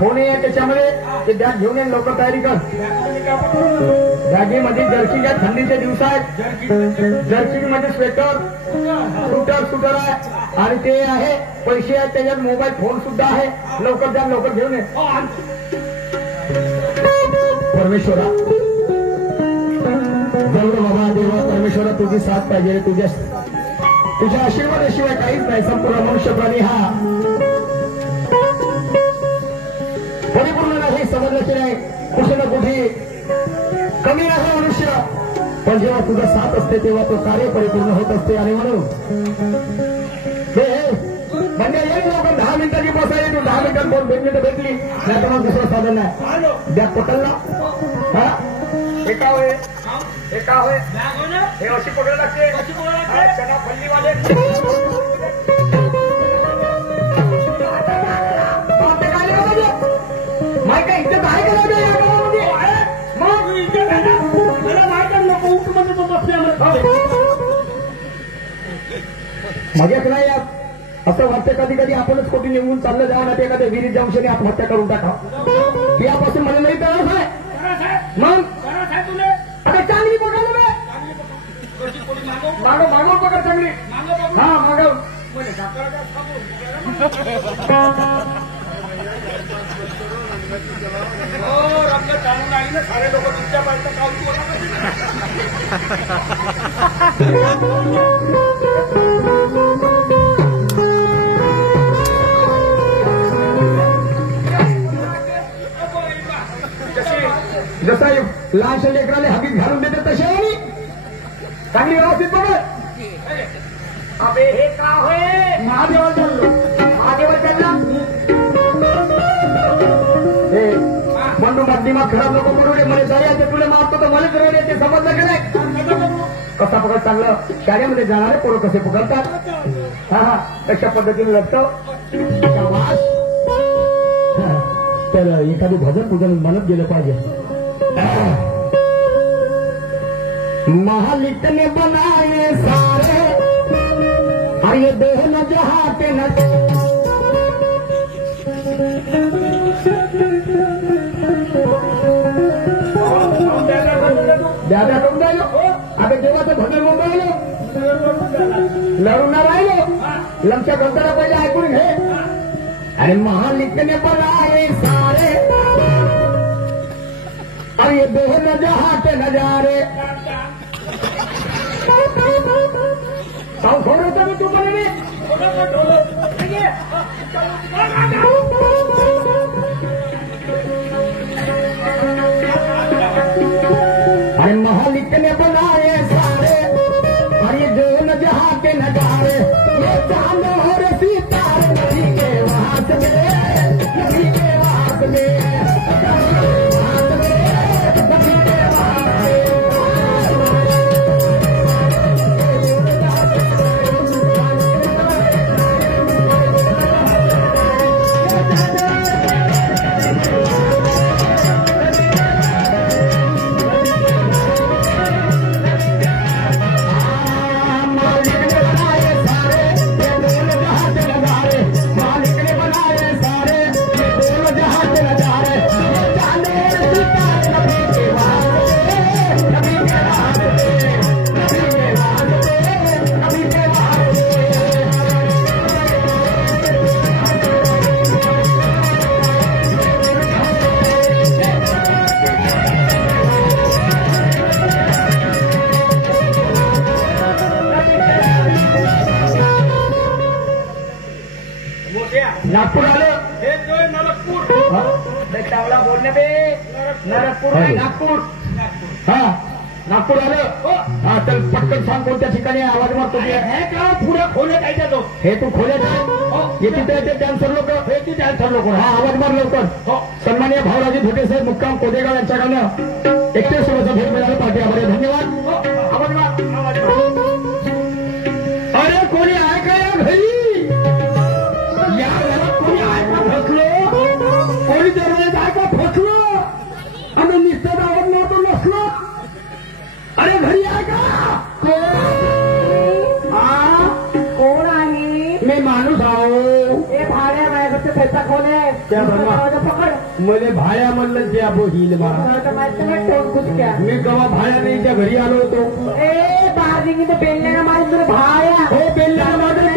Phone आहे त्याच्यामध्ये ते बॅग घेऊन ये लवकर तयारी कर. बॅगेमध्ये जर्किंग आहे, थंडीचे दिवस आहेत. जर्किंग मध्ये स्वेटर सुटर आहे आणि ते आहे पैसे आहेत त्याच्यात मोबाईल फोन सुद्धा आहे. लवकर जा लवकर घेऊन ये. परमेश्वरा जवळ बाबा देवा परमेश्वरा तुझी साथ पाहिजे. तुझ्या आशीर्वादाशिवाय काहीच नाही. संपूर्ण मनुष्य प्राणी हा परिपूर्ण नाही, समजल्याचे नाही. कुठे ना कुठे कमी आहे मनुष्य, पण जेव्हा तुझा साथ असते तेव्हा तो कार्य परिपूर्ण होत असते. आणि म्हणून म्हणजे एक लवकर 10 मिनिटाची बस आहे. तू 10 मिनिटात 2 मिनिटं भेटली नाही तर मग दुसरं साधन नाही. बॅग पकडला एका होय हे अशी पकडू लागते. चना फल्लीवाले माय काय इथे आहे का मगेच नाही यात असं वाटतं कधी कधी आपणच कोटी निघून चाललं जावं ना ते एखाद्या विहिरीत जाऊन शनी आत्महत्या करून टाका. यापासून मला नाही तर मग आता चांगली बघा ना मागव बघा चांगली. हा मागव रंग चालून आली ना सारे लोक तुमच्या पाहिजे काम जसा लहानशा लेकराले हगीत घालून देते तसे चांगली व्यवस्थित बघत. अबे हे का होय महादेवाला चाललो चालला. हे बंडू दिमाग खराब नको करू रे. मला जायचं तुला मारतो तर मला जर येते समजलं की नाही. कसा पकड चांगलं शाळेमध्ये जाणारे पोरं कसे पकडतात. हा तशा पद्धतीने लढतो. तर एखादी भजन पूजन म्हणत गेलं पाहिजे. मालिक ने बनाए सारे अरे देह न जहाँ पे न दादा करून राहिलो. आता देवाचं भजन म्हणून राहिलो लढून राहिलो. लमच्या ग्रंथाला पहिले ऐकून घे. अरे महालिकने बनाए सारे अरे देह न जहाँ पे नजारे थोडं होतं मी तू म्हणे अरे महालिकने बनाए सारे अरे देह न जहाँ पे नजारे ये चांद और सितारे नदी के वास में नदी के वास में नागपूर आलं हे नरकपूर चावला बोलणे बे नरकपूर नागपूर. हा नागपूर आलं. हा चल पटकन सांग कोणत्या ठिकाणी आवाज मारतो. हे का पुढे खोल्यात आहे तो हे तू खोल्यात येते ते डान्सर लोक हे ती डान्सर लोक. हा आवाज मार लवकर. सन्माननीय भाऊराजी धोटे साहेब मुक्काम कोदेगाव यांच्याकडनं 31 वर्षाचा भेट मिळाला. पाठी आभार. धन्यवाद. आवाज मार. अरे कोणी आहे का या घरी. कोणी दरवेळेस आहे का फसलो आणि निश्चित आवाज मारतो नसलो. अरे घरी आहे का कोण आहे. मी माणूस आहो. हे भाड्या माझ्याकडे पैसा कोण आहे. पकड मले भाया म्हणलं त्या बोहील बा मी कवा भाया नाही त्या घरी आलो होतो ए बाहेर बेलण्याला माझी तुला भाया हो बेलण्याला माझे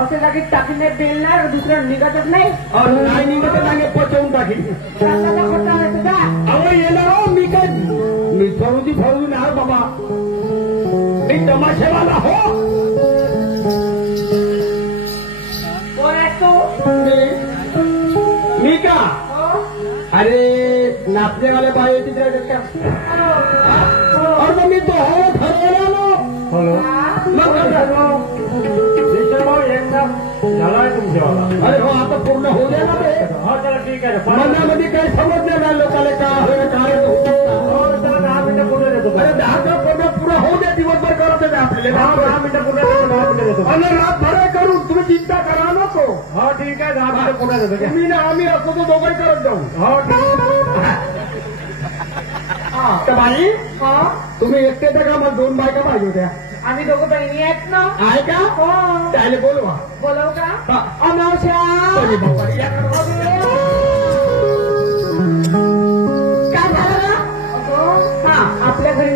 असं जागी टाकीने बेलणार दुसरं निघतच नाही नाही निघत मागे पचवून टाकील अहो येणार हो मी काय मी फौजी नाही बाबा मी तमाशेवाला हो कोण आहे तू मी का अरे नाचनेवाले बाई तिथे का और मग मी तो हो ठरवला हॅलो मग झालाय तुमच्यावाला अरे हो आता पूर्ण होऊ द्या ना रे हा चला ठीक आहे मनामध्ये काही समजलं नाही लोकांना काय काय 10 मिनिटं पूर्ण देतो अरे 10 मिनिटं पूर्ण होऊ द्या दिवसभर करत आहे आपल्याला 10 मिनिटं पूर्ण देतो 10 मिनिटं देतो आणि रातभर करून तुम्ही चिंता करा नको हा ठीक आहे 10 मिनिटं पूर्ण देतो तुम्ही ना आम्ही असतो तो दोघंही करत जाऊ हो ठीक तर बाई तुम्ही एकटे का मग 2 बायका पाहिजे होत्या आम्ही दोघं बहिणी आहेत ना आहे का हो त्याला बोलवा बोलव का अमावस्या काय झालं हा आपल्या घरी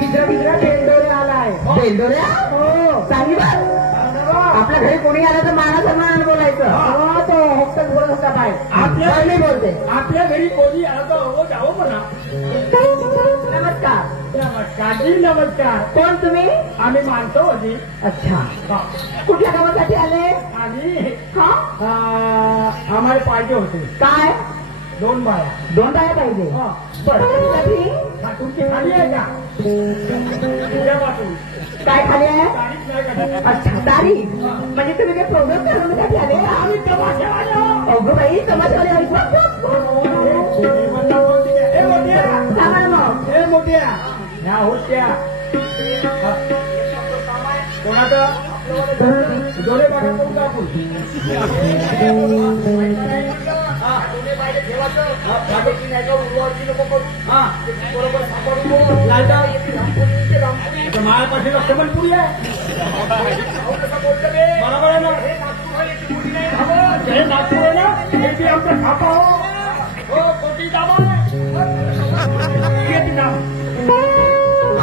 गिजरा बेलडोऱ्या आलाय बेलडोऱ्या हो चांगली बात आपल्या घरी कोणी आलं तर माना सन्मानाने बोलायचं तो हक्कच बोलत होता बाय आपल्या नाही बोलते आपल्या घरी कोणी आलं तर हो जावं म्हणा नमस्कार नमस्कार जी नमस्कार कोण तुम्ही आम्ही मानतो होती अच्छा कुठल्या कामासाठी आले आणि हा आम्हाला पाहिजे होते काय 2 बाया 2 बाया पाहिजे बरं तुमची खाली आहे का काय खाली आहे तारीख नाही का अच्छा तारीख म्हणजे तुम्ही काही प्रोग्राम करण्यासाठी आले आम्ही तमाशावाले अगं बाई तमाशावाले सांगा ना मग हे मोठ्या ह्या होत्या कोणाचा डोळे बघा करून टाकू बरोबर माझ्यापाशी लक्ष्मणपुरी आहे बरोबर आहे ना हे नागपूर आहे ना हे आमचा खापा हो कोटी दाबा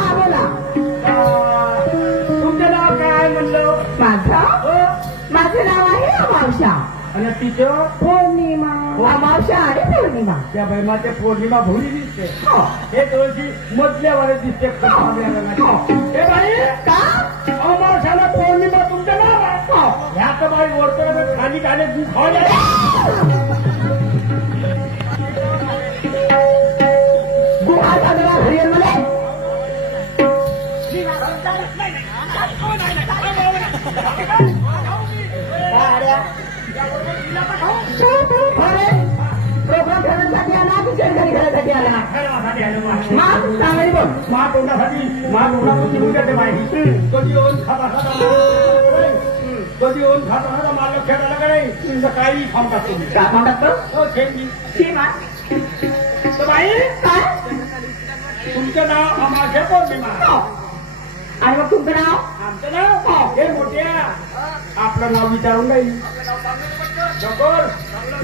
बोला तुमचं नाव काय म्हणलं माझं नाव आहे अमावस्या आणि तिचं पौर्णिमा अमावस्या आणि पौर्णिमा त्या बैमाच्या पौर्णिमा भोरी दिसते हे दोनची मधल्यावाले दिसते हे बाई का अमावस्याला पौर्णिमा तुमचं नाव आहे ह्याच बाई वरतो खाली खाली दूध प्रोग्राम खेळण्यासाठी आला की घरी खेळण्यासाठी आला मा तोंडासाठी मा तोंडातून निघून जाते बाई कधी येऊन खाता कधी येऊन खाता मला लक्षात आलं का नाही सकाळी खाऊन टाकतो का खाऊन टाकतो बाई काय तुमचं नाव अमावस्या पौर्णिमा आणि मग तुमचं नाव आमचं नाव हे मोठ्या आपलं नाव विचारून जाईल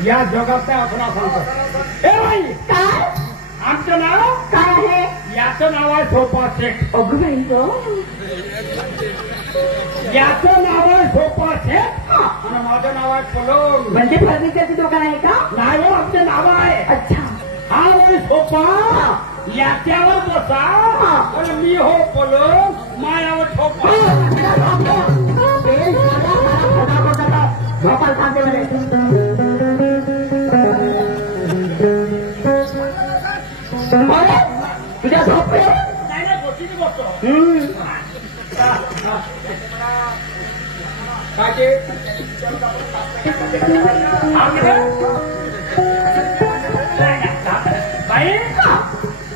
या जगात असं नाव सांगतो हे बाई काय आमचं नाव काय आहे याचं नाव आहे सोपा सेठ अगं बाई याचं नाव आहे सोपा सेठ आणि माझं नाव आहे पलंग म्हणजे फर्निचरची दुकान आहे का नाही हो आमचं नाव आहे अच्छा हा होय सोपा याच्यावर बसा आणि मी हो पलंग मायावर ठोपा झोपाल सांगते म्हणे तुझ्या झोप नाही नाही गोष्टीची बसतो काय बाई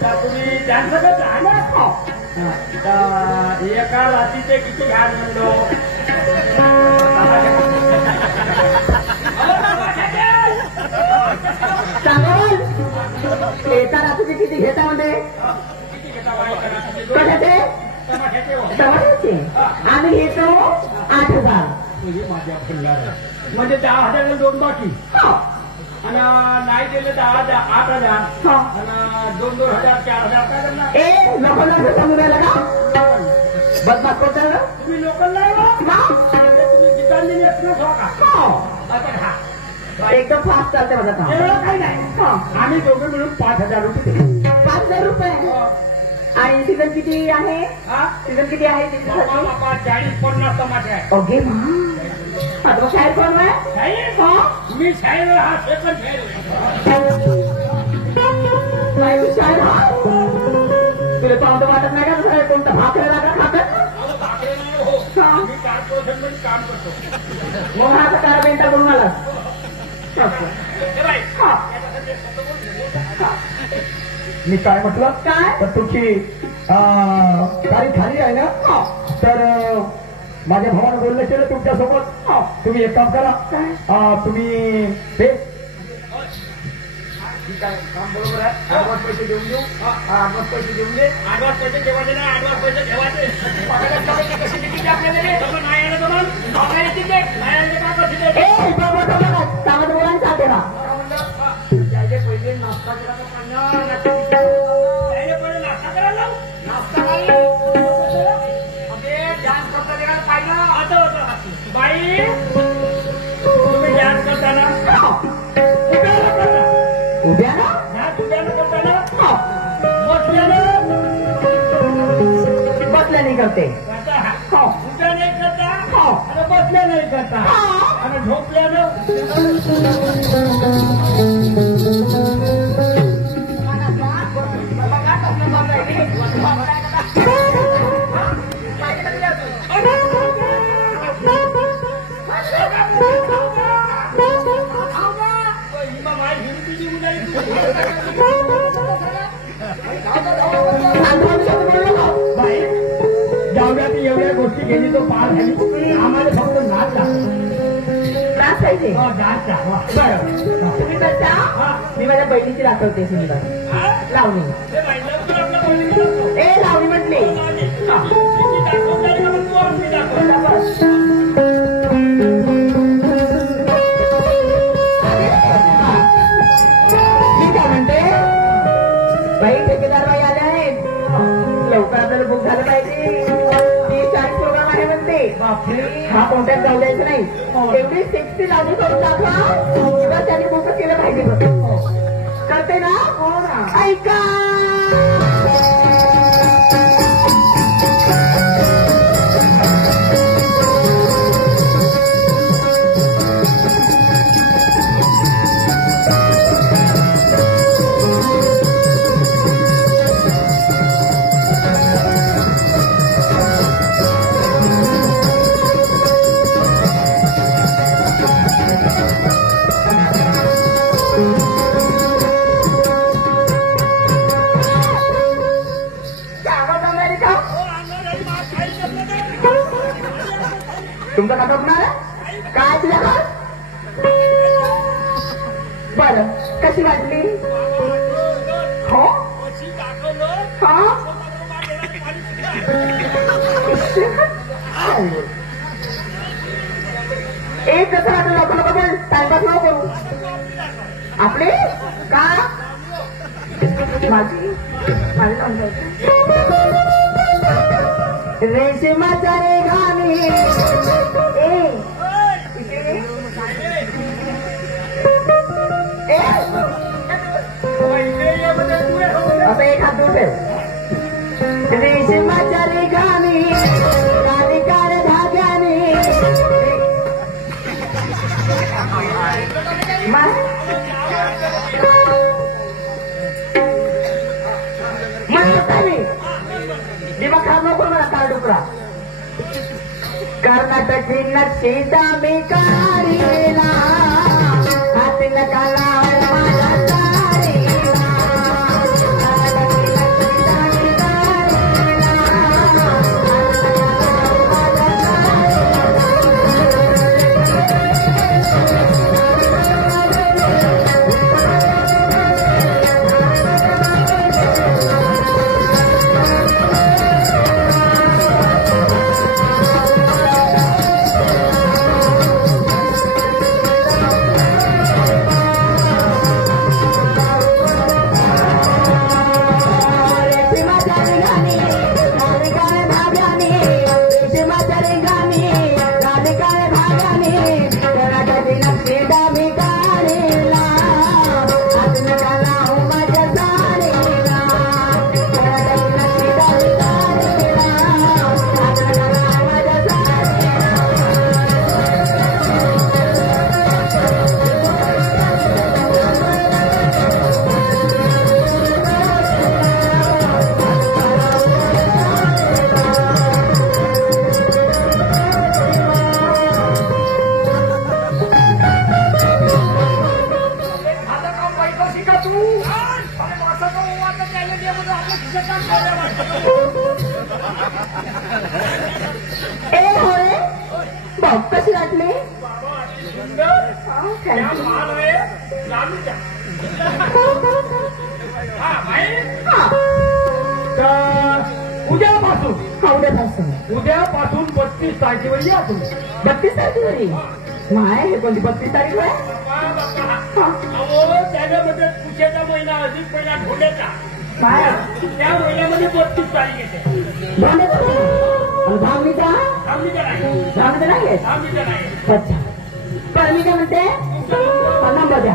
तुम्ही त्यांच्याकडे आहे ना एका रात्रीचे किती घ्याल म्हणलो एका रात्रीचे किती घेता म्हणजे कशाचे आम्ही घेतो 8,000 माझ्या फुलणार म्हणजे 10,000 2 बाकी हो. आणि नाही दिले 8,000 हो. आणि 2,000 4,000 काय करणार? नको नको समजून राहिला का बदमाश करता ना तुम्ही लोकल नाही हो? तुम्ही गीतांजली एक्सप्रेस हो का? हो. आता खा. एकदम फास्ट चालते माझं काम एवढं काही नाही. हो. आम्ही दोघे मिळून 5,000 रुपये दिले. 5,000 रुपये आणि सीझन किती आहे हा? सीझन किती आहे बाबा, बाबा, 40-50 टमाटे आहे. ओके आता मग शाळेत कोण आहे शाहीर? हो मी शाहीर हा सेकंड शाहीर. शाळेत तुला पाहतो वाटत नाही का दुसरा कोणता भाकऱ्याला का खात अहो, भाकरे नाही हो. हा. मी कॉर्पोरेशन मध्ये काम करतो. मग आता कार बेंटा करून आला हे बाई, हा. मी काय म्हटलं काय? तर तुमची तारीख खाली आहे ना हो. तर माझ्या भावानं बोललं केलं तुमच्यासोबत हो. तुम्ही एक काम करा काय? तुम्ही ते ठीक आहे काम बरोबर आहे ऍडव्हान्स पैसे देऊन देऊ ऍडव्हान्स पैसे देऊन दे ऍडव्हान्स पैसे ठेवायचे ना ऍडव्हान्स पैसे ठेवायचे कशी तिकीट आपल्याला तसं नाही आलं तर मग ऑनलाईन तिकीट नाही आलं काय पैसे ए बाबा बाबा चांगलं बोलायला चालते का त्याचे पहिले नाश्ता केला तर पन्नास त्याचे पहिले नाश्ता करायला लावू. नाश्ता नाही डान्स करता देवाला पाहिलं असं होतं बाई तुम्ही डान्स करताना उभ्याला करता उद्या ना डान्स उभ्याला करताना हो. बसल्यानं बसल्याने करते करता हो उभ्या नाही करता हो. आणि बसल्या नाही करता हो. आणि झोपल्यानं जाऊयात एवढ्या गोष्टी गेली तो पार झाली आम्हाला फक्त नाच त्रास पाहिजे डान्स बरं तुम्ही बसा मी माझ्या बहिणीची दाखवते सुंदर लावणी ए लावणी म्हटली मी काय म्हणते बाई ठेकेदार बाई आले आहेत लवकर आपल्याला बुक झालं पाहिजे 30-40 प्रोग्राम आहे म्हणते हा कॉन्टॅक्ट जाऊ द्यायचं नाही एवढी 60 लावणी करून दाखवा किंवा त्यांनी बुक केलं पाहिजे करते ना ऐका तुमचा खाता होणार काय तुझ्या बरं कशी वाटली हो हा एक कसं वाटलं नको नको बोल टाइमपास नको करू आपले का माझी रेशमाच्या रे घामी आता एक हात दूर ठेव रेशमाच्या रे घामी कालिकार धाग्याने दिवा खराब नको मला काळ डुकरा कर्नाटकी नक्षीचा मी काढीला हाती नकाला माझ्या तारीला ए होय भाऊ कशी वाटली उद्यापासून उद्यापासून 32 तारखेवर या तुम्ही. 32 तारखेवरी माय हे कोणती 32 तारीख आहे त्याच्यामध्ये पुढच्या महिना अधिक महिना ढोल्याचा काय त्या महिन्यामध्ये 32 तारीख येते. धामणीचा थांबलीचा नाही धामणीचा नाही थांबलीचा नाही. अच्छा पण मी काय म्हणते नंबर द्या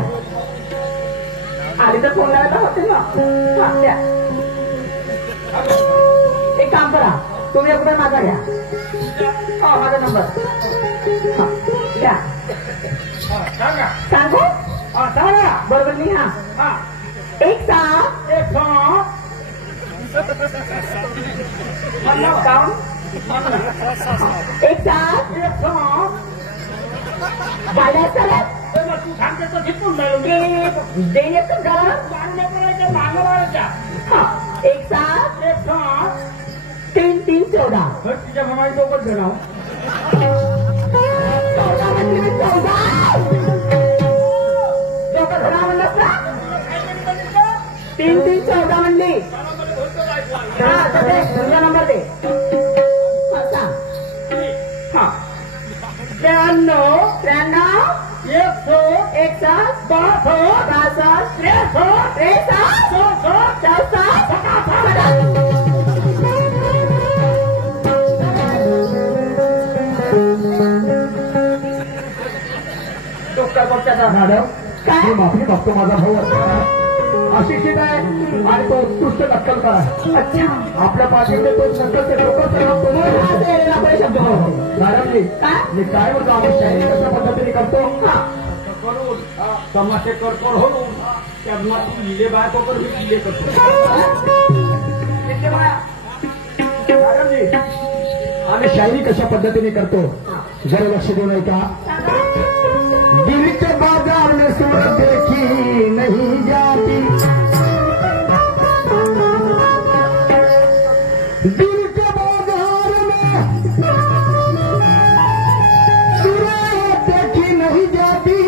आधी तर फोन लावायचा होते ना हा, द्या. एक काम करा तुम्ही अगोदर माझा घ्या हो माझा नंबर हा, द्या सांगा सांगू सांगा बरोबर मी हा हा 1 7 एक काउन 1 7 गाड्या चालत तू सांगते तर शिकून जाईल देण्याचं घर मागण्या करायच्या मागवायच्या हा 1 7 3 3 14 तिच्या मामाई सोबत घेणार 14 म्हटली मी 14 लोक घरा म्हणलं ना 3 3 14 म्हणली हा तर दे तुझा नंबर दे हा 93 93 1 1 7 मॅडम काय? मी माफी मागतो माझा भाऊ अशिक्षित आहे आणि तो उत्कृष्ट नक्कलकार आहे. अच्छा आपल्या पाठीचे तो नक्कलचे मॅडमजी काय? मी काय म्हणतो आम्ही शायरी कशा पद्धतीने करतो करून तमाशे करतो हो त्यांना लिहिले बायको कर मी लिहिले करतो. मॅडमजी आम्ही शायरी कशा पद्धतीने करतो जरा लक्ष देऊ नये का. दिल के बाजार में सूरत देखी नहीं जाती दिल के बाजार में सूरत देखी नहीं जाती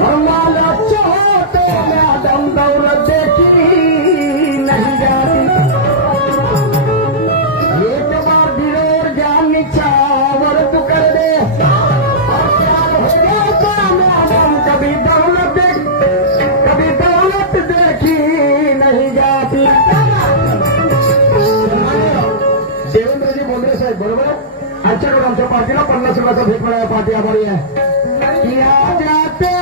हमारा चाहो तो मैडम दौलत देखी नहीं जाती एक बार दिलोर जान निछावर तू कर दे कभी दौलत देखी नहीं जाती. देवेंद्रजी बोंद्रे साहेब बरोबर आजच्या आमच्या पार्टीला 50 रुपयाचा भेट मिळाला पार्टी आभारी आहे. किया जाते